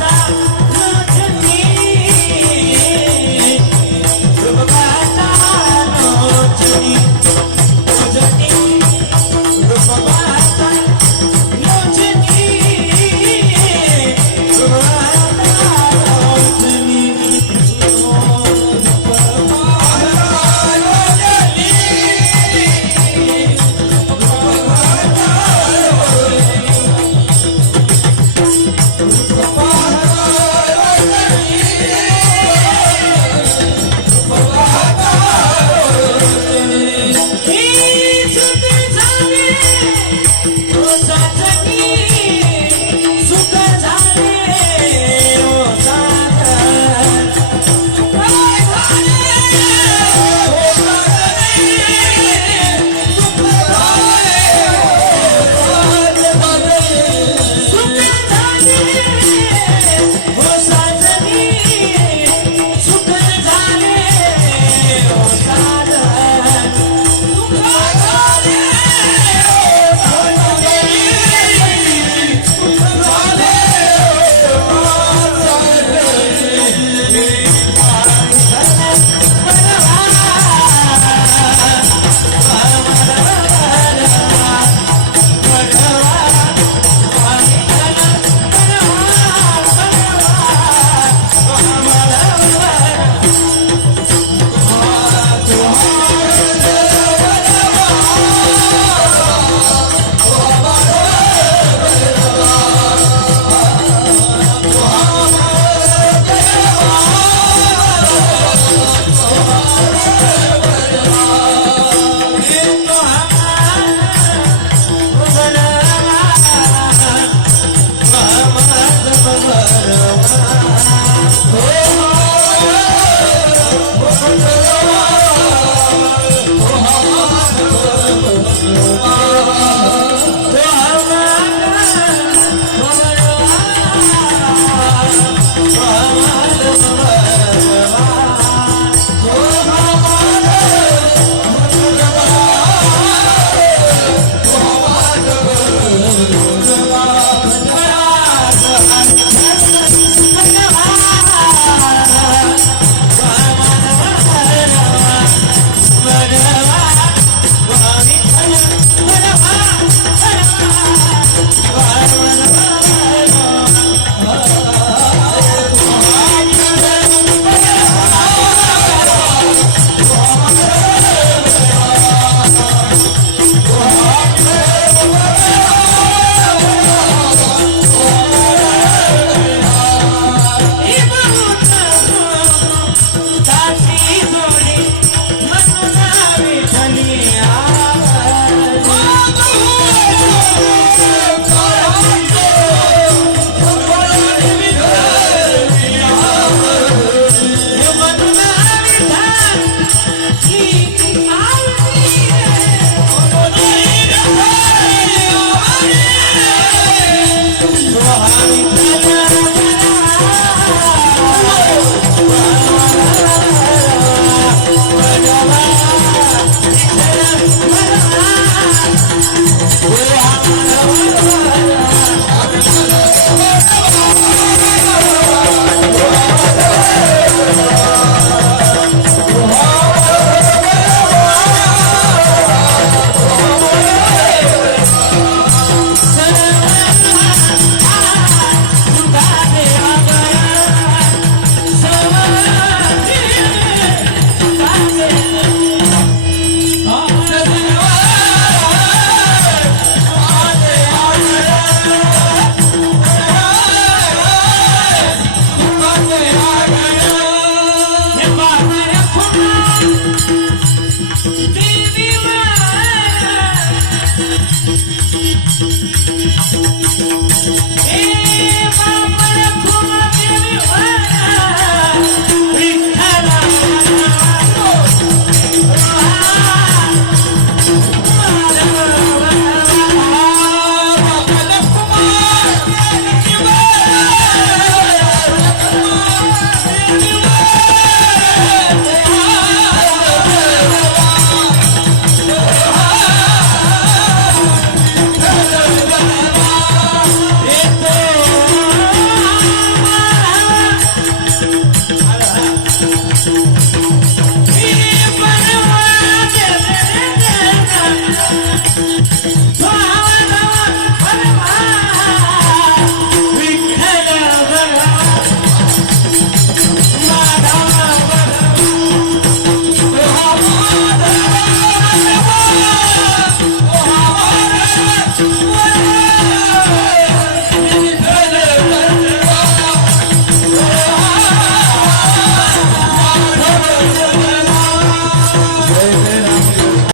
Rasta. Rasulullah